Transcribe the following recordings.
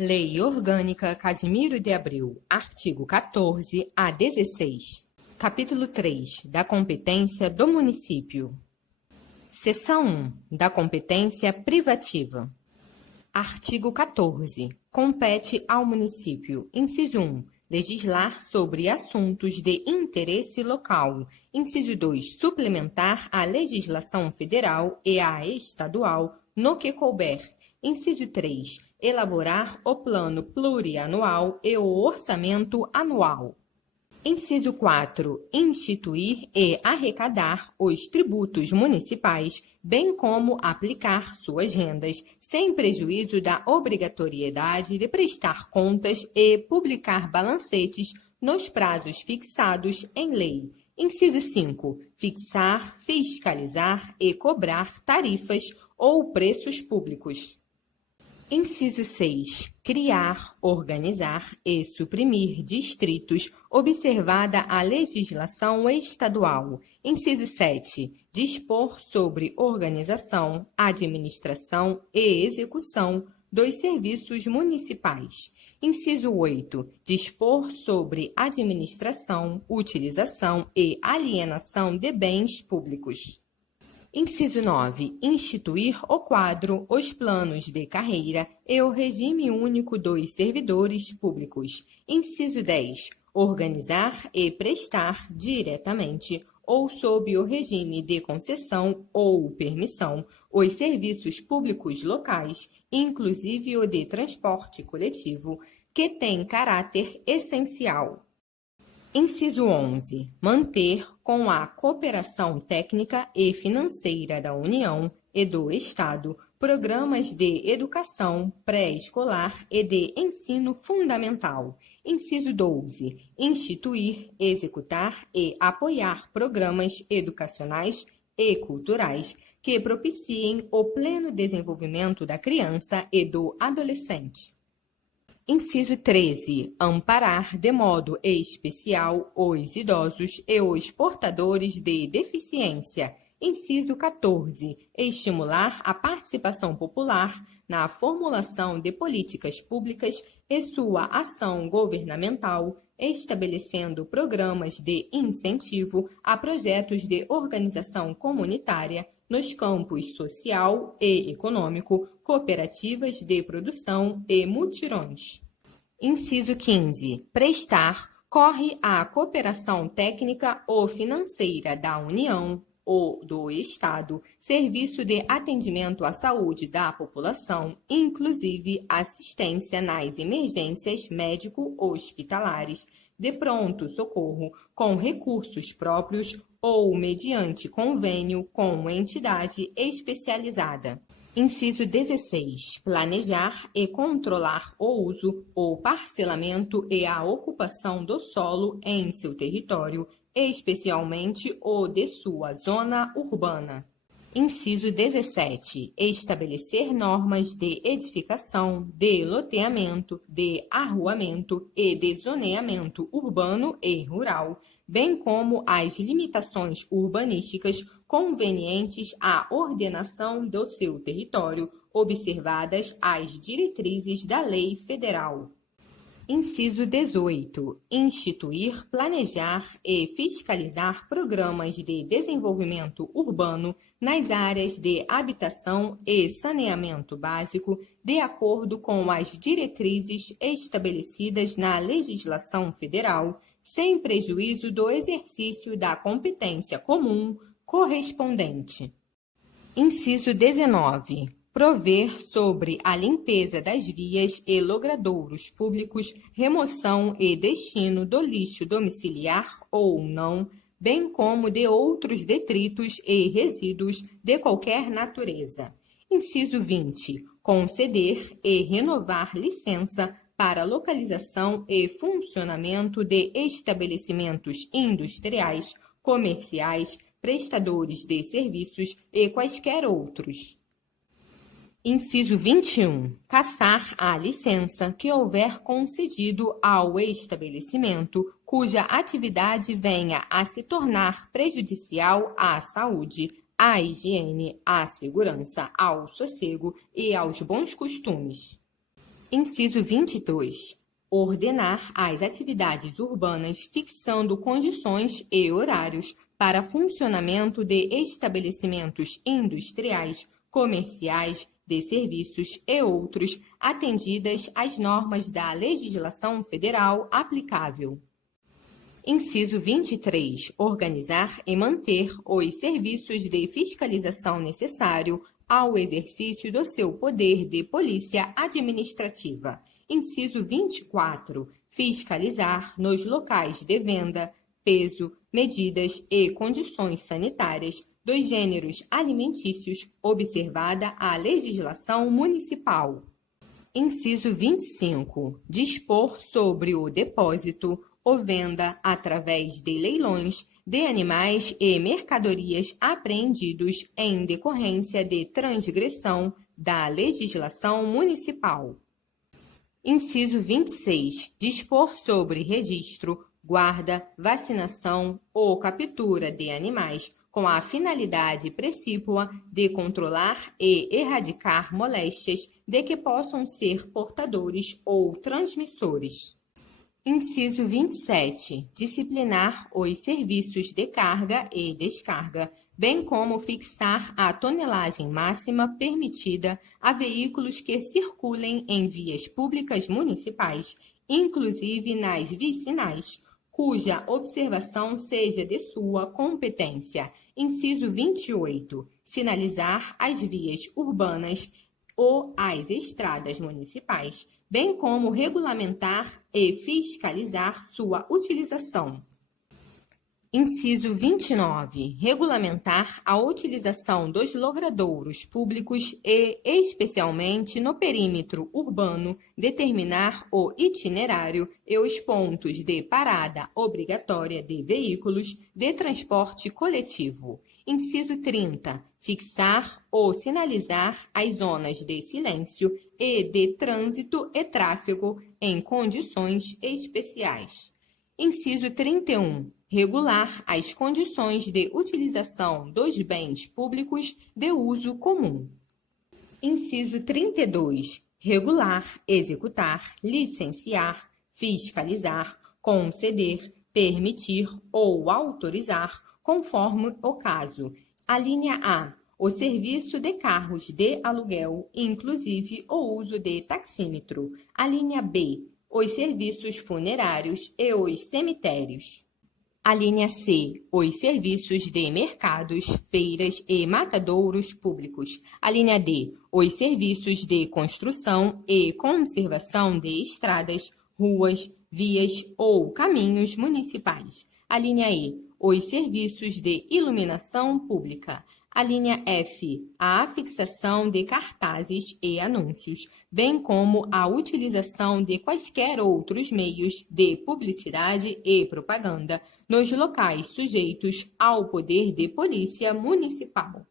Lei Orgânica Casimiro de Abreu, artigo 14 a 16. Capítulo 3. Da competência do município. Seção 1. Da competência privativa. Artigo 14. Compete ao município, inciso 1, legislar sobre assuntos de interesse local. Inciso 2, suplementar a legislação federal e a estadual no que couber. Inciso 3, elaborar o plano plurianual e o orçamento anual. Inciso 4. Instituir e arrecadar os tributos municipais, bem como aplicar suas rendas, sem prejuízo da obrigatoriedade de prestar contas e publicar balancetes nos prazos fixados em lei. Inciso 5. Fixar, fiscalizar e cobrar tarifas ou preços públicos. Inciso 6. Criar, organizar e suprimir distritos, observada a legislação estadual. Inciso 7. Dispor sobre organização, administração e execução dos serviços municipais. Inciso 8. Dispor sobre administração, utilização e alienação de bens públicos. Inciso 9. Instituir o quadro, os planos de carreira e o regime único dos servidores públicos. Inciso 10. Organizar e prestar diretamente ou sob o regime de concessão ou permissão os serviços públicos locais, inclusive o de transporte coletivo, que tem caráter essencial. Inciso 11. Manter, com a cooperação técnica e financeira da União e do Estado, programas de educação pré-escolar e de ensino fundamental. Inciso 12. Instituir, executar e apoiar programas educacionais e culturais que propiciem o pleno desenvolvimento da criança e do adolescente. Inciso 13. Amparar de modo especial os idosos e os portadores de deficiência. Inciso 14. Estimular a participação popular na formulação de políticas públicas e sua ação governamental, estabelecendo programas de incentivo a projetos de organização comunitária nos campos social e econômico, cooperativas de produção e mutirões. Inciso 15. Prestar, corre à cooperação técnica ou financeira da União ou do Estado, serviço de atendimento à saúde da população, inclusive assistência nas emergências médico-hospitalares, de pronto socorro, com recursos próprios ou mediante convênio com entidade especializada. Inciso 16. Planejar e controlar o uso, o parcelamento e a ocupação do solo em seu território, especialmente o de sua zona urbana. Inciso 17. Estabelecer normas de edificação, de loteamento, de arruamento e de zoneamento urbano e rural, bem como as limitações urbanísticas convenientes à ordenação do seu território, observadas as diretrizes da lei federal. Inciso 18. Instituir, planejar e fiscalizar programas de desenvolvimento urbano nas áreas de habitação e saneamento básico, de acordo com as diretrizes estabelecidas na legislação federal, sem prejuízo do exercício da competência comum correspondente. Inciso 19. Prover sobre a limpeza das vias e logradouros públicos, remoção e destino do lixo domiciliar ou não, bem como de outros detritos e resíduos de qualquer natureza. Inciso 20. Conceder e renovar licença para localização e funcionamento de estabelecimentos industriais, comerciais, prestadores de serviços e quaisquer outros. Inciso 21. Cassar a licença que houver concedido ao estabelecimento cuja atividade venha a se tornar prejudicial à saúde, à higiene, à segurança, ao sossego e aos bons costumes. Inciso 22. Ordenar as atividades urbanas fixando condições e horários para funcionamento de estabelecimentos industriais, comerciais, de serviços e outros, atendidas às normas da legislação federal aplicável. Inciso 23. Organizar e manter os serviços de fiscalização necessário ao exercício do seu poder de polícia administrativa. Inciso 24. Fiscalizar nos locais de venda, peso, medidas e condições sanitárias dos gêneros alimentícios, observada a legislação municipal. Inciso 25. Dispor sobre o depósito ou venda através de leilões de animais e mercadorias apreendidos em decorrência de transgressão da legislação municipal. Inciso 26. Dispor sobre registro, guarda, vacinação ou captura de animais com a finalidade precípua de controlar e erradicar moléstias de que possam ser portadores ou transmissores. Inciso 27. Disciplinar os serviços de carga e descarga, bem como fixar a tonelagem máxima permitida a veículos que circulem em vias públicas municipais, inclusive nas vicinais, cuja observação seja de sua competência. Inciso 28. Sinalizar as vias urbanas ou as estradas municipais, bem como regulamentar e fiscalizar sua utilização. Inciso 29. Regulamentar a utilização dos logradouros públicos e, especialmente no perímetro urbano, determinar o itinerário e os pontos de parada obrigatória de veículos de transporte coletivo. Inciso 30. Fixar ou sinalizar as zonas de silêncio e de trânsito e tráfego em condições especiais. Inciso 31. Regular as condições de utilização dos bens públicos de uso comum. Inciso 32. Regular, executar, licenciar, fiscalizar, conceder, permitir ou autorizar, conforme o caso. A linha A. O serviço de carros de aluguel, inclusive o uso de taxímetro. A linha B. Os serviços funerários e os cemitérios. A linha C. Os serviços de mercados, feiras e matadouros públicos. A linha D. Os serviços de construção e conservação de estradas, ruas, vias ou caminhos municipais. A linha E. Os serviços de iluminação pública. A linha F. A afixação de cartazes e anúncios, bem como a utilização de quaisquer outros meios de publicidade e propaganda nos locais sujeitos ao poder de polícia municipal.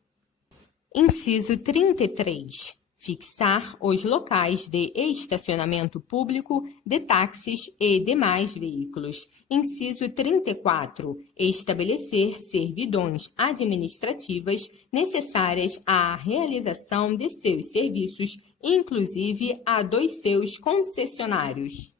Inciso 33. Fixar os locais de estacionamento público de táxis e demais veículos. Inciso 34. Estabelecer servidões administrativas necessárias à realização de seus serviços, inclusive a dos seus concessionários.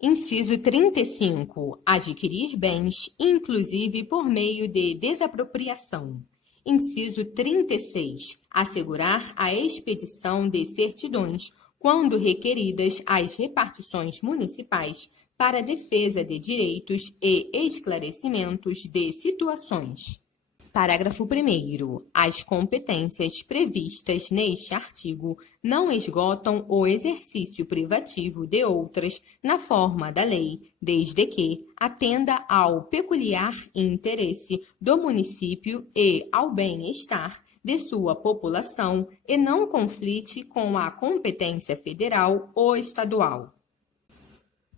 Inciso 35. Adquirir bens, inclusive por meio de desapropriação. Inciso 36. Assegurar a expedição de certidões, quando requeridas às repartições municipais, para a defesa de direitos e esclarecimentos de situações. Parágrafo 1º. As competências previstas neste artigo não esgotam o exercício privativo de outras na forma da lei, desde que atenda ao peculiar interesse do município e ao bem-estar de sua população e não conflite com a competência federal ou estadual.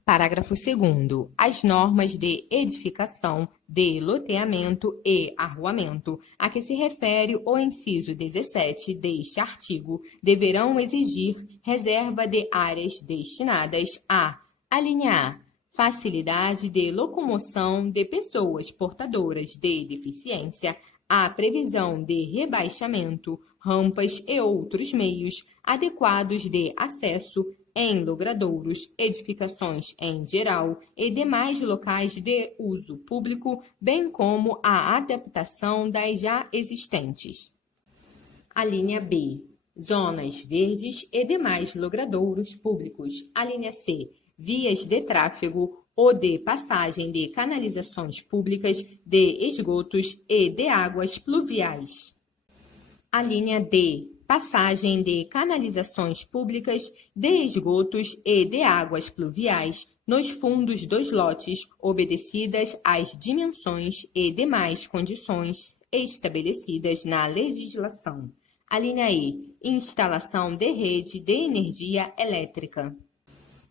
Parágrafo 2º. As normas de edificação, de loteamento e arruamento, a que se refere o inciso 17 deste artigo, deverão exigir reserva de áreas destinadas a: alínea A. Facilidade de locomoção de pessoas portadoras de deficiência, a previsão de rebaixamento, rampas e outros meios adequados de acesso, em logradouros, edificações em geral e demais locais de uso público, bem como a adaptação das já existentes. A linha B. Zonas verdes e demais logradouros públicos. A linha C. Vias de tráfego ou de passagem de canalizações públicas, de esgotos e de águas pluviais. A linha D. Passagem de canalizações públicas, de esgotos e de águas pluviais nos fundos dos lotes, obedecidas às dimensões e demais condições estabelecidas na legislação. A linha E. Instalação de rede de energia elétrica.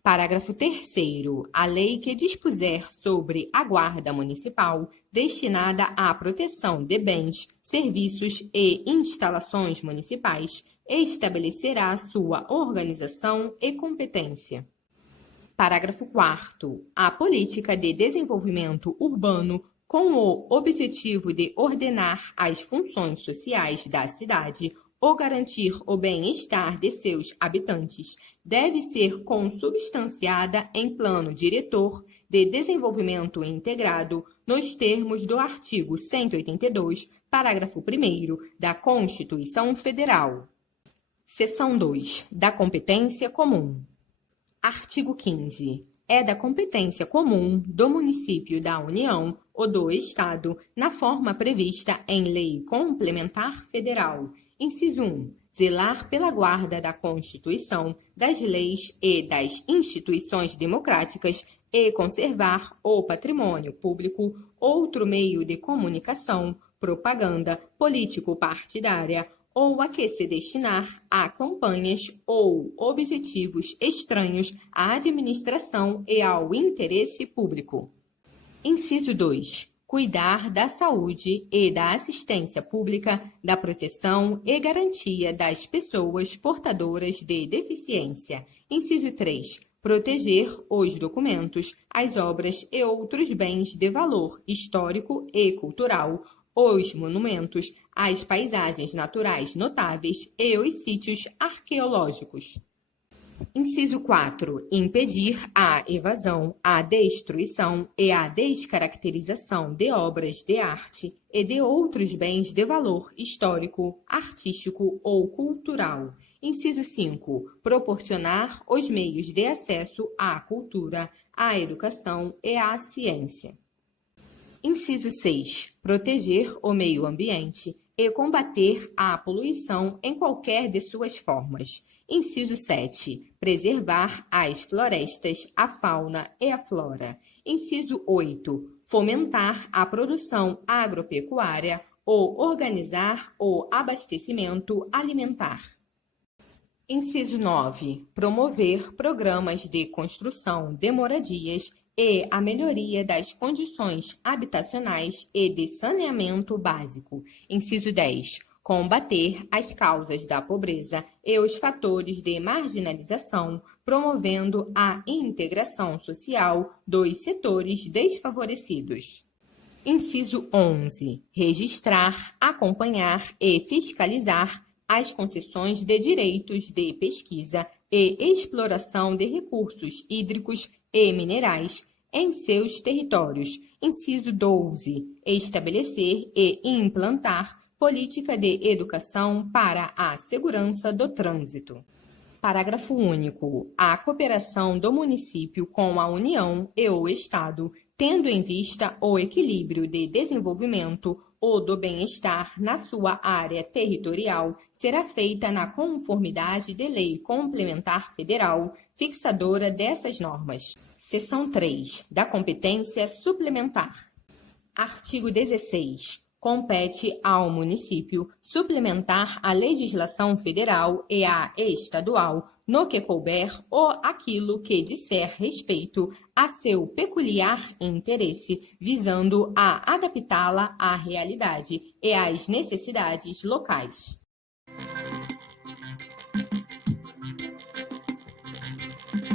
Parágrafo 3º. A lei que dispuser sobre a Guarda Municipal destinada à proteção de bens, serviços e instalações municipais estabelecerá sua organização e competência. Parágrafo 4º. A política de desenvolvimento urbano, com o objetivo de ordenar as funções sociais da cidade ou garantir o bem-estar de seus habitantes, deve ser consubstanciada em plano diretor de desenvolvimento integrado nos termos do artigo 182, parágrafo 1º da Constituição Federal. Seção 2. Da competência comum. Artigo 15. É da competência comum do município da União ou do Estado, na forma prevista em lei complementar federal. Inciso 1. Zelar pela guarda da Constituição, das leis e das instituições democráticas e conservar o patrimônio público, outro meio de comunicação, propaganda político-partidária ou a que se destinar a campanhas ou objetivos estranhos à administração e ao interesse público. Inciso 2. Cuidar da saúde e da assistência pública, da proteção e garantia das pessoas portadoras de deficiência. Inciso 3. Proteger os documentos, as obras e outros bens de valor histórico e cultural, os monumentos, as paisagens naturais notáveis e os sítios arqueológicos. Inciso 4. Impedir a evasão, a destruição e a descaracterização de obras de arte e de outros bens de valor histórico, artístico ou cultural. Inciso 5. Proporcionar os meios de acesso à cultura, à educação e à ciência. Inciso 6. Proteger o meio ambiente e combater a poluição em qualquer de suas formas. Inciso 7. Preservar as florestas, a fauna e a flora. Inciso 8. Fomentar a produção agropecuária ou organizar o abastecimento alimentar. Inciso 9. Promover programas de construção de moradias e a melhoria das condições habitacionais e de saneamento básico. Inciso 10. Combater as causas da pobreza e os fatores de marginalização, promovendo a integração social dos setores desfavorecidos. Inciso 11. Registrar, acompanhar e fiscalizar as concessões de direitos de pesquisa e exploração de recursos hídricos e minerais em seus territórios. Inciso 12. Estabelecer e implantar política de educação para a segurança do trânsito. Parágrafo único. A cooperação do município com a União e o Estado, tendo em vista o equilíbrio de desenvolvimento ou do bem-estar na sua área territorial, será feita na conformidade de lei complementar federal fixadora dessas normas. Seção 3. Da competência suplementar. Artigo 16. Compete ao município suplementar a legislação federal e a estadual no que couber ou aquilo que disser respeito a seu peculiar interesse, visando a adaptá-la à realidade e às necessidades locais.